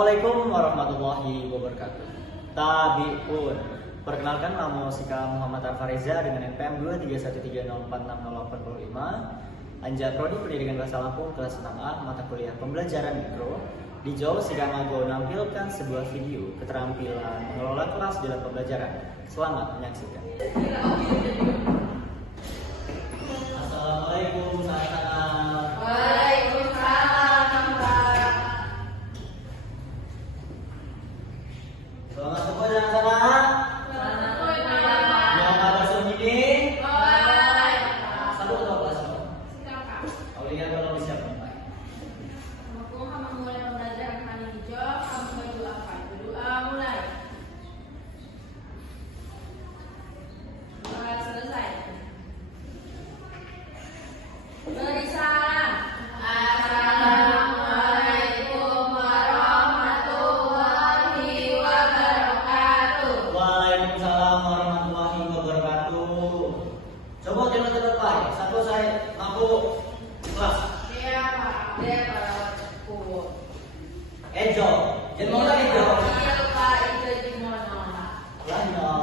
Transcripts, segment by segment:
Assalamualaikum warahmatullahi wabarakatuh. Tabiun. Perkenalkan, nama saya Muhammad Arfareza dengan NPM 23130466085. Anja Prodi Pendidikan Bahasa Lampung kelas 6A mata kuliah pembelajaran mikro. Di Jawa Sigamango menampilkan sebuah video keterampilan mengelola kelas dalam pembelajaran. Selamat menyaksikan. Assalamualaikum anak-anak. Waalaikumsalam, Pak. Selamat semua di sana. Selamat Pak. Yang kabar sore ini? Baik, Pak. Satu atau kelas apa? Silakan. Aulia tolong disiapkan Pak. Aku akan mulai pembelajaran hari hijau. Kamu berdoa, Pak. Berdoa mulai. Selesai. Beri salam. Assalamualaikum warahmatullahi wabarakatuh. Waalaikumsalam warahmatullahi wabarakatuh. Coba jangan Pak. Satu saya aku kelas. Iya, Pak. Iya, Pak. Ejo. Jangan mau lagi Ejo. Iya, Pak. Itu gimana? Lano.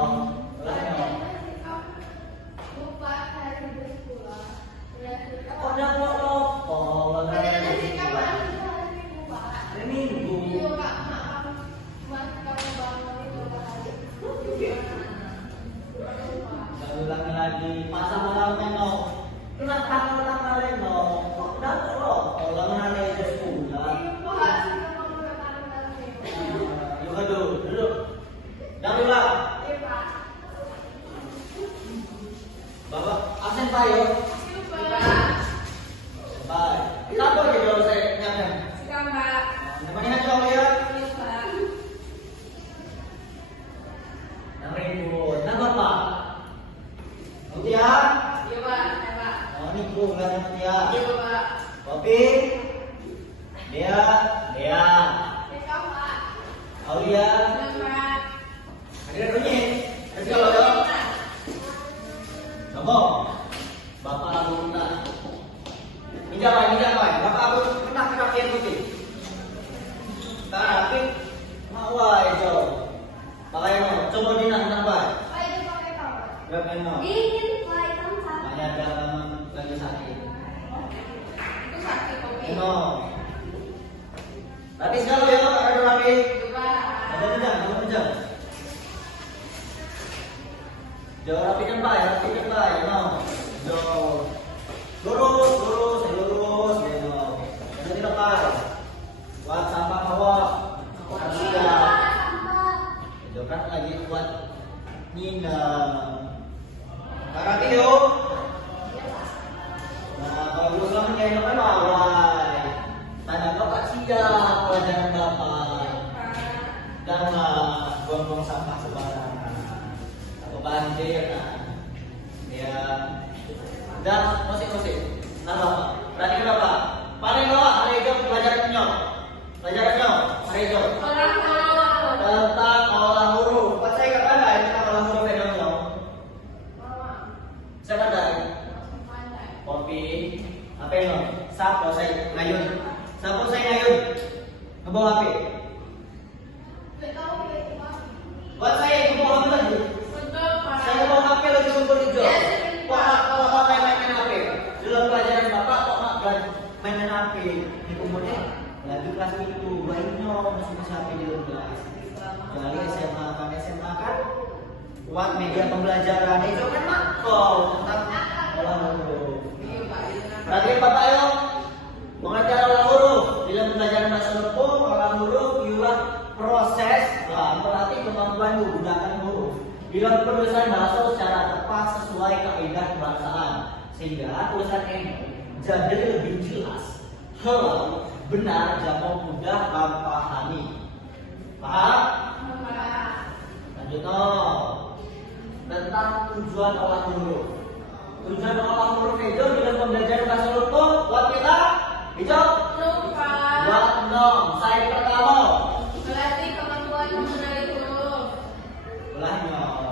Lupa hari bersekolah. Kok udah lopo? Hari Minggu. Saya ulangi lagi. Pasang malam Reno. Kenapa tanggal Reno? Kok udah lopo? Ulangi hari Ejo sekolah. Yuk duduk. Dan ulang. Bapak absen Pak yuk. Baik. Kenapa gitu saya ingatkan? Namanya aja ya. 6.000. Nama Pak. Mutia. Oh ini bulan Mutia. Kopi. Dia. Aulia. Ada bunyi. Kasih kalau dong. Ngomong. Bapak aku minta. Minjam Pak. Bapak aku kena kian putih. Tapi mau aja. Pakai mau. Coba dinang Pak. Berapa mau? Mana ada lagi sakit. No. Tapi segala ya, ada rapi. Ada menjam. Jauh rapikan Pak ya. No. Jauh. Lurus, ya no. Ada tidak Pak. Buat sampah bawah. Siap. Jauhkan lagi buat Nina. Karate yuk. Nah, kalau dulu selama kayak apa mawai. Tanya Bapak siap pelajaran Bapak. Jangan buang-buang sampah sembarangan atau banjir. Ya. Dan musik. Nah Bapak, perhatikan Bapak. Paling bawah hari itu pelajaran nyok. Hari itu. Tentang olah huruf. Pak saya nggak pandai tentang olah huruf fenomeno. Saya pandai. Kopi. Apa ini? Sapo saya ngayun. Ngebawa HP. Buat saya ngebawa HP lagi. Saya ngebawa HP lagi kumpul hijau. Kok main HP? Dalam pelajaran Bapak kok main HP? Di kumpulnya lagi kelas itu baiknya masih bisa HP di kelas. Dari SMA kan kuat media pembelajaran itu kan makro tentang olah huruf. Perhatikan Bapak yo, mengajar olah huruf dalam pembelajaran bahasa Lampung. Olah huruf ialah proses berarti kemampuan menggunakan huruf dalam penulisan bahasa secara tepat sesuai kaidah kebahasaan sehingga tulisan ini jadi lebih jelas, halal, benar, dan mudah dipahami. Paham? Lanjut tentang tujuan olah huruf. Tujuan olah huruf itu dalam pembelajaran bahasa Lampung buat kita hijau. Buat saya pertama. Berarti kemampuan mengenali huruf. Belahnya.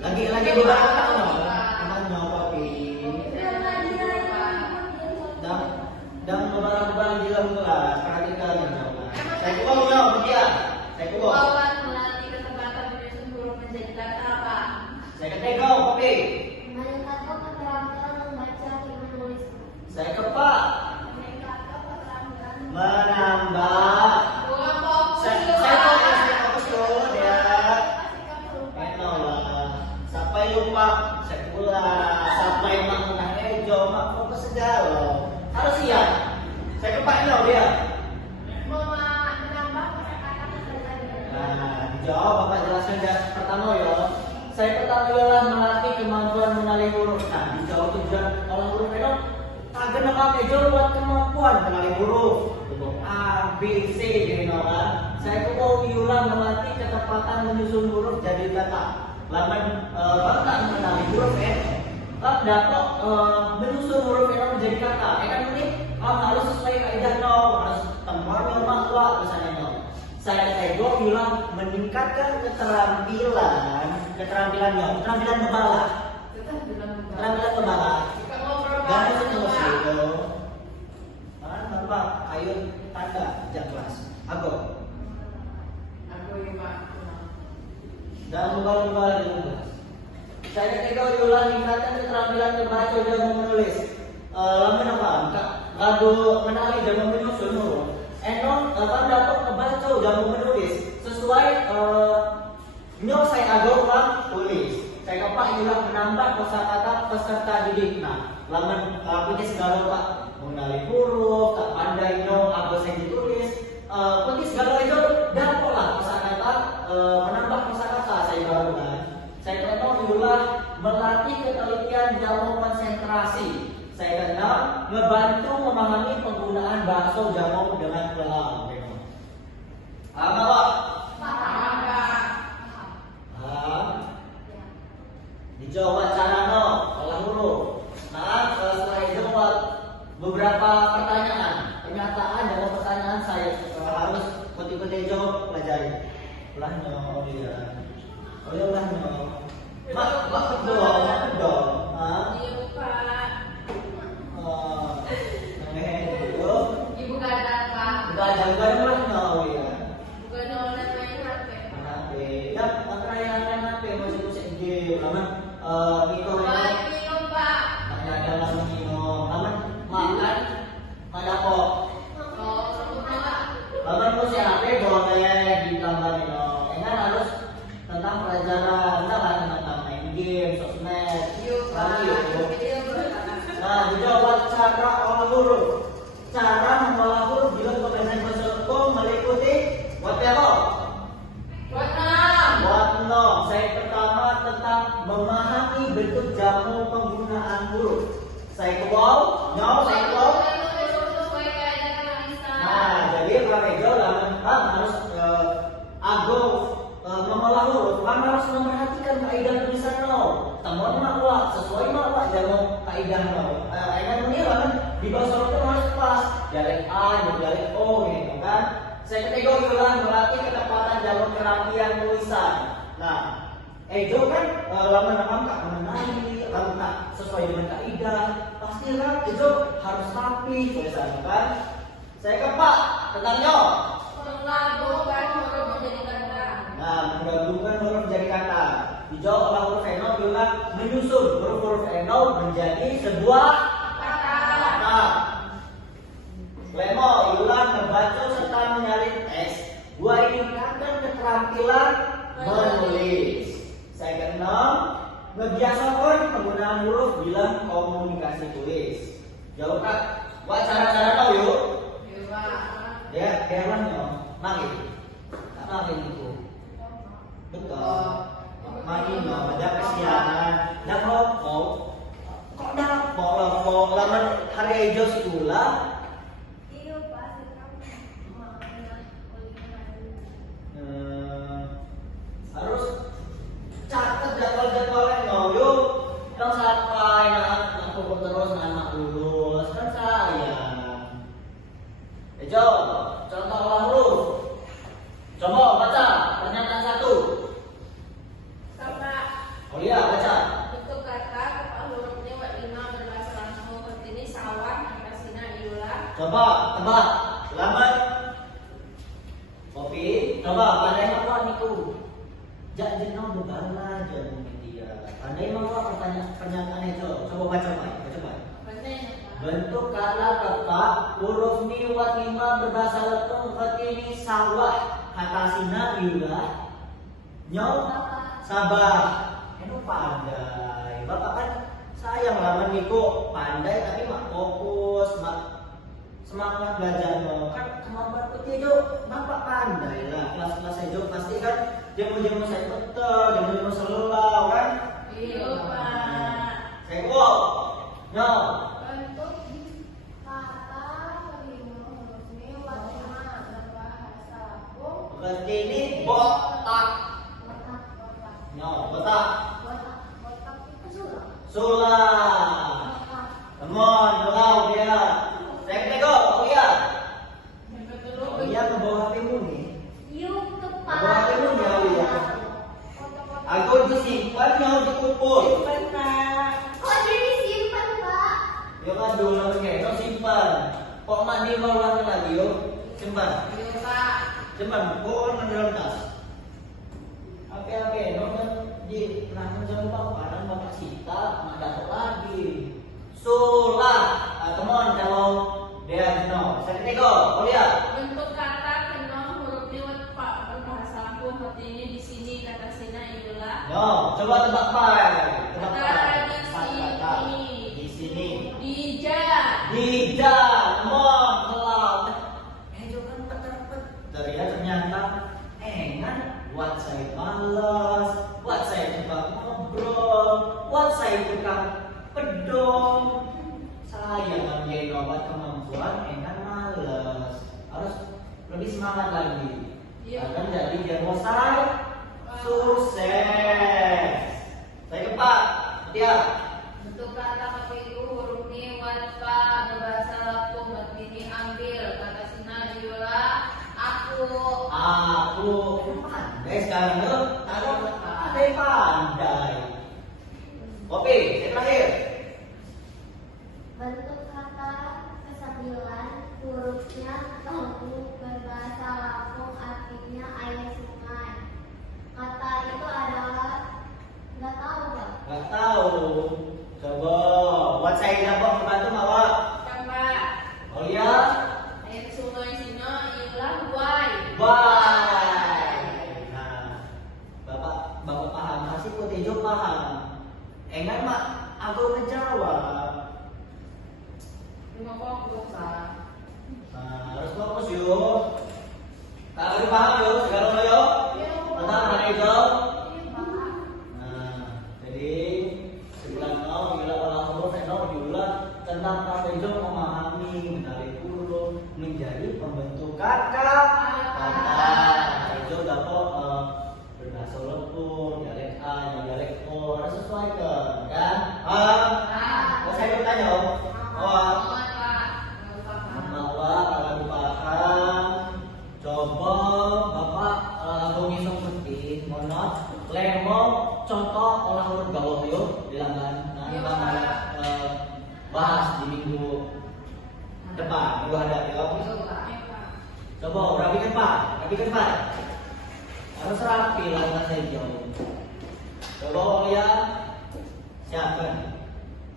Lagi beberapa tahun. Temannya kopi. Dan beberapa di dalam kelas perhatikan. Saya juga Meningkatkan keterampilan membaca dan menulis. Saya ke Pak. Meningkatkan keterampilan Menambah. Saya fokus dulu ya. Enak lah. Sampai lupa sekolah, sampai mengenal Ejo, mak fokus segala. Harus siap. Saya ke Pak Ino dia. menambah kosakata pembelajaran. Nah, dijawab Bapak jelaskan pertama ya. Saya pertama adalah melatih kemampuan mengenali huruf. Nah, dijawab tujuan kalau huruf itu agak nama Ejo buat kemampuan mengenali huruf. Huruf A, B, C gitu kan. Saya mau diulang melatih ketepatan menyusun huruf jadi kata. Laman bangga mengenali huruf dapat menyusun huruf itu menjadi kata. Kan ini harus sesuai kaidah harus temuan makwa misalnya saya Ego bilang meningkatkan keterampilan membalas. Keterampilan membalas. Dan itu itu. Bapak, ayo tanda jam kelas. Aku. Dan membalas di kelas. Saya Ego bilang meningkatkan keterampilan membaca dan menulis. Lamun apa? Lagu menali dan menyusun huruf. Enon akan dapat membaca dan menulis sesuai saya agak tulis. Saya kapak juga menambah kosakata peserta didik. Nah, laman punya segala pak mengenali huruf, tak pandai apa saya ditulis. Punya segala itu dapat lah kosakata menambah kosakata saya baru kan. Saya kenal juga melatih ketelitian dalam konsentrasi. Saya kenal ngebantu memahami penggunaan bahasa Jawa dengan pelan. Paham Pak? Paham? Dijawab cara olah huruf. Nah, setelah itu buat beberapa pertanyaan, pernyataan dan pertanyaan saya harus ikut-ikut jawab pelajari. Ulahnya, dia. Oh ya ulahnya. Mak dong. Ibu kata Pak. Bukan lah ya. Bukan orang main HP. HP. Ya, antara HP masih musik game. Laman itu Minum Pak. ada langsung minum. Laman makan pada kok. Laman musik HP boleh ditambah minum. Kan harus tentang pelajaran, tentang main game, sosmed. Nah, dijawab cara olah huruf. Cara mengolah huruf bila pembelajaran bahasa hukum meliputi buat apa? Buat 6. Saya pertama tentang memahami bentuk jamu penggunaan huruf. Saya ke bawah, saya ke bawah. Nah, jadi Ramejo harus mengolah huruf, harus memperhatikan kaidah tulisan temuan makwa sesuai makwa jamu kaidah di bahasa hukum harus pas dialek A, dialek O gitu kan. Saya ketiga bilang melatih ketepatan dalam kerapian tulisan. Nah, Ejo kan lama tak mengenali, lama tak sesuai dengan kaidah. Pasti kan Ejo harus rapi tulisan kan. Saya ke Pak tentangnya. Menggabungkan huruf menjadi kata. Nah, menggabungkan huruf menjadi kata. Dijawab oleh huruf Eno bilang menyusun huruf-huruf Eno menjadi sebuah kata. Lemo, ulang membaca serta menyalin teks. Gua meningkatkan keterampilan menulis. Saya keenam, ngebiasakan penggunaan huruf bilang komunikasi tulis. Jawab Kak, buat cara-cara tau yuk. Ya, hewannya, makin. Tak makin itu. Betul. Makin ada kesianan, dah rokok. Kok dah rokok? Lama hari Ejo sekolah. Harus catat jadwal-jadwalnya yuk. Yang sampai nak terus anak lulus kan sayang. Ejo, contoh olah huruf. Coba baca pernyataan 1. Oh iya, baca. Untuk kata kepala hurufnya buat 5 berbahasa langsung seperti ini sawan, angkasina, iulah. Coba tebak. Selamat. Kopi. Coba pandai apa niku? Jak jenong bebala jangan dia. Pandai apa pernyataan itu? Coba baca baik. Bacanya. Bentuk kata kepak huruf ni wat lima berbahasa Letong seperti ini sawah kata sina iulah nyau sabar. Itu pandai. Bapak kan sayang lah Niko pandai tapi mak fokus, mak semangat belajar kan kemampuan itu bapak pandai lah kelas-kelas itu pasti kan jamu-jamu saya betul, jamu-jamu selalu kan. Iya, Pak. Saya kok, no. Bentuk kata kelima huruf ini warna berbahasa Lampung. Seperti ini botak, Botak. no botak. Botak itu sulap. Sulam. Botak. Teman, belau dia. Saya kena oh iya. Yang kedua. Oh iya ke bawah HPmu nih. Yuk kepala. Bawah HPmu nih oh iya. Aku disimpan mau dikumpul. Simpan, Pak. Kok jadi simpan, Pak? Ya kan dulu namanya, simpan. Kok mak di bawah lagi yo? Simpan. Iya, Pak. Simpan. Kok di dalam tas. Oke, nomor di nanti jangan lupa barang bapak Sita, mak dapat lagi. Sulah, teman kalau dia no. Saya ketiga, oh iya. Bentuk kata kenal huruf liwat Pak berbahasa Lampung seperti ini di sini kata sina iulah. No, coba tebak pai. Tebak pai. Kata Di sini. Dija. Dija, teman, kelau. Jangan peter-peter ya ternyata. Engan, buat saya malas, buat saya tukang ngobrol, buat saya tukang pedong. Saya ngambil obat kemampuan, engan malas. Harus lebih semangat lagi. Iya. Akan jadi demosai sukses. Saya kepak, dia. Bentuk kata pakai itu huruf ni wat pa berbahasa Lampung seperti ini ambil kata sina iulah aku. Pandai sekarang tuh, pandai. Kopi, yang terakhir. Bentuk kata kesembilan hurufnya tongku berbahasa Lampung artinya air sungai. Kata itu adalah nggak tahu, Pak. Gak tahu. Coba buat saya dapat membantu mawak. Tambah Oh iya, air sungai sina iulah wai. bye. Nah, bapak paham, masih putih hijau paham. Enggak mak, aku menjawab. Lima fokus Pak. Nah, harus fokus yuk. Kalau udah paham yuk, sekarang lo yuk. Tentang hari hijau. Nah, jadi sebulan mau bila orang huruf no diulang tentang kata hijau memahami menarik huruf menjadi pembentuk kata. Hijau dapat berbahasa Lampung, dialek A, dialek O, harus sesuaikan, kan? Saya bertanya, Mohon Pak. Nggak lupa Pak. bahwa kalau paham, coba bapak ngisong putih, monot, lemong, contoh olah huruf bawah yuk di lamban. Nah, Iya, kita Pak. bahas di minggu depan, minggu hadap ya. Iya, Pak. Coba rapikan Pak. Harus rapi lah bahasa hijau. Coba lihat siapa?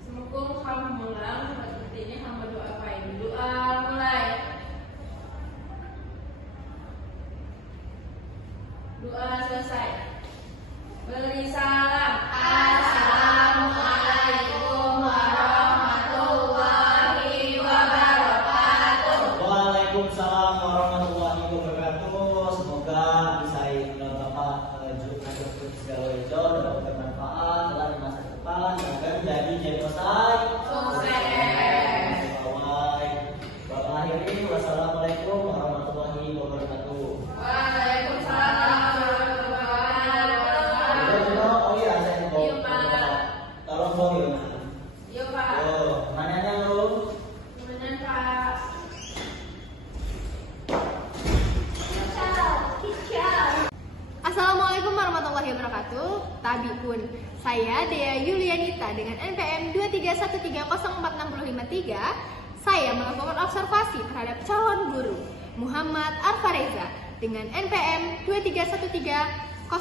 Semukung ham mulang seperti ini hamba doa apa ini? Doa mulai. Doa selesai. Beri salam. Assalamualaikum warahmatullahi wabarakatuh. Waalaikumsalam warahmatullahi wabarakatuh. Semoga bisa Bapak segala hijau dapat bermanfaat dalam masa depan agar jadi jenderal Sukses. Bapak akhiri wassalamualaikum warahmatullahi wabarakatuh. Waalaikumsalam warahmatullahi wabarakatuh. Oh iya saya mau. Iya, Pak. Tolong dong ya. Iya Pak. Oh, mananya lu? Kemudian Pak. Assalamualaikum warahmatullahi wabarakatuh. Tabi pun. Saya Dea Yulianita dengan NPM 231304653. Saya melakukan observasi terhadap calon guru Muhammad Arfareza dengan NPM 231304685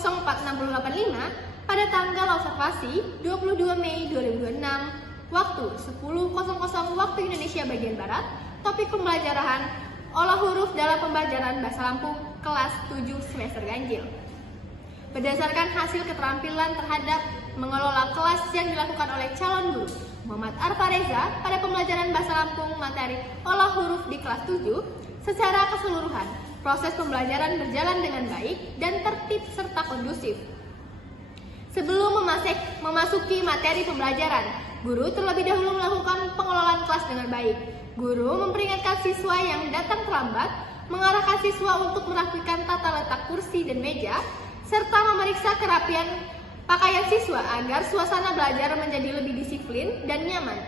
pada tanggal observasi 22 Mei 2026 waktu 10.00 waktu Indonesia bagian Barat. Topik pembelajaran olah huruf dalam pembelajaran Bahasa Lampung kelas 7 semester ganjil. Berdasarkan hasil keterampilan terhadap mengelola kelas yang dilakukan oleh calon guru Muhammad Arfa Reza pada pembelajaran Bahasa Lampung materi olah huruf di kelas 7, secara keseluruhan proses pembelajaran berjalan dengan baik dan tertib serta kondusif. Sebelum memasuki materi pembelajaran, guru terlebih dahulu melakukan pengelolaan kelas dengan baik. Guru memperingatkan siswa yang datang terlambat, mengarahkan siswa untuk merapikan tata letak kursi dan meja, serta memeriksa kerapian pakaian siswa agar suasana belajar menjadi lebih disiplin dan nyaman.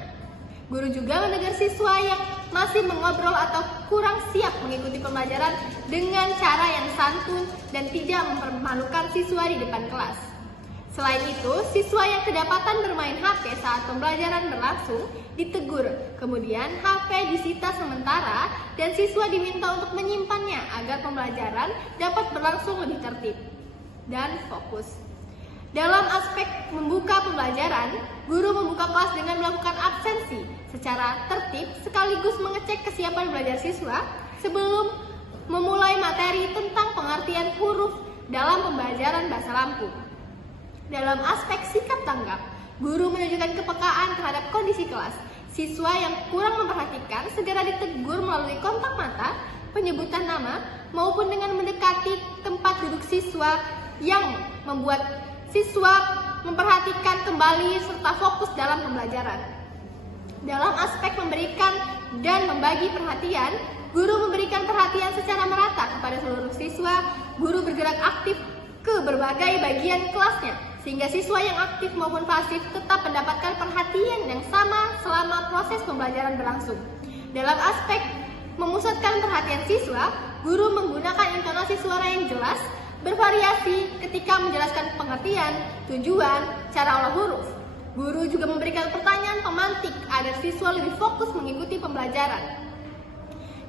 Guru juga menegur siswa yang masih mengobrol atau kurang siap mengikuti pembelajaran dengan cara yang santun dan tidak mempermalukan siswa di depan kelas. Selain itu, siswa yang kedapatan bermain HP saat pembelajaran berlangsung ditegur, kemudian HP disita sementara dan siswa diminta untuk menyimpannya agar pembelajaran dapat berlangsung lebih tertib dan fokus. Dalam aspek membuka pembelajaran, guru membuka kelas dengan melakukan absensi secara tertib sekaligus mengecek kesiapan belajar siswa sebelum memulai materi tentang pengertian huruf dalam pembelajaran Bahasa Lampung. Dalam aspek sikap tanggap, guru menunjukkan kepekaan terhadap kondisi kelas. Siswa yang kurang memperhatikan segera ditegur melalui kontak mata, penyebutan nama, maupun dengan mendekati tempat duduk siswa yang membuat siswa memperhatikan kembali serta fokus dalam pembelajaran. Dalam aspek memberikan dan membagi perhatian, guru memberikan perhatian secara merata kepada seluruh siswa. Guru bergerak aktif ke berbagai bagian kelasnya, sehingga siswa yang aktif maupun pasif tetap mendapatkan perhatian yang sama selama proses pembelajaran berlangsung. Dalam aspek memusatkan perhatian siswa, guru menggunakan intonasi suara yang jelas, bervariasi ketika menjelaskan pengertian, tujuan, cara olah huruf. Guru juga memberikan pertanyaan pemantik agar siswa lebih fokus mengikuti pembelajaran.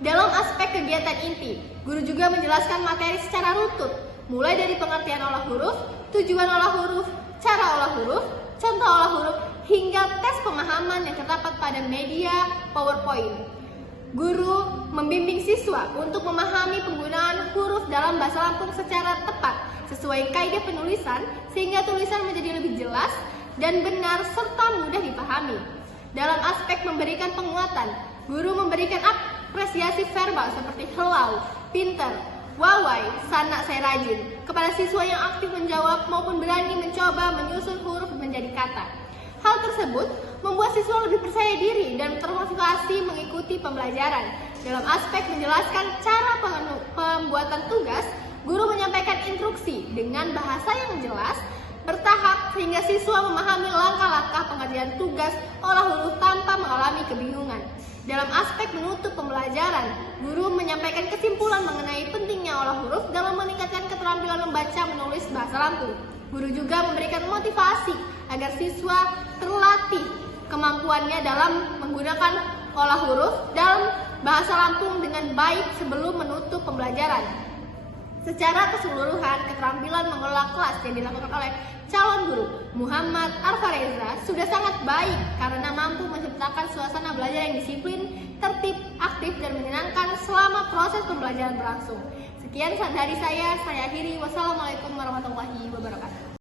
Dalam aspek kegiatan inti, guru juga menjelaskan materi secara runtut, mulai dari pengertian olah huruf, tujuan olah huruf, cara olah huruf, contoh olah huruf, hingga tes pemahaman yang terdapat pada media PowerPoint. Guru membimbing siswa untuk memahami penggunaan huruf dalam Bahasa Lampung secara tepat sesuai kaidah penulisan sehingga tulisan menjadi lebih jelas dan benar serta mudah dipahami. Dalam aspek memberikan penguatan, guru memberikan apresiasi verbal seperti hello, pinter, wawai, sana saya rajin kepada siswa yang aktif menjawab maupun berani mencoba menyusun huruf menjadi kata. Hal tersebut membuat siswa lebih percaya diri dan termotivasi mengikuti pembelajaran. Dalam aspek menjelaskan cara pembuatan tugas, guru menyampaikan instruksi dengan bahasa yang jelas, bertahap sehingga siswa memahami langkah-langkah pengerjaan tugas olah huruf tanpa mengalami kebingungan. Dalam aspek menutup pembelajaran, guru menyampaikan kesimpulan mengenai pentingnya olah huruf dalam meningkatkan keterampilan membaca menulis Bahasa Lampung. Guru juga memberikan motivasi agar siswa terlatih kemampuannya dalam menggunakan olah huruf dalam Bahasa Lampung dengan baik sebelum menutup pembelajaran. Secara keseluruhan, keterampilan mengelola kelas yang dilakukan oleh calon guru Muhammad Arfa Reza sudah sangat baik karena mampu menciptakan suasana belajar yang disiplin, tertib, aktif, dan menyenangkan selama proses pembelajaran berlangsung. Sekian dari saya akhiri. Wassalamualaikum warahmatullahi wabarakatuh.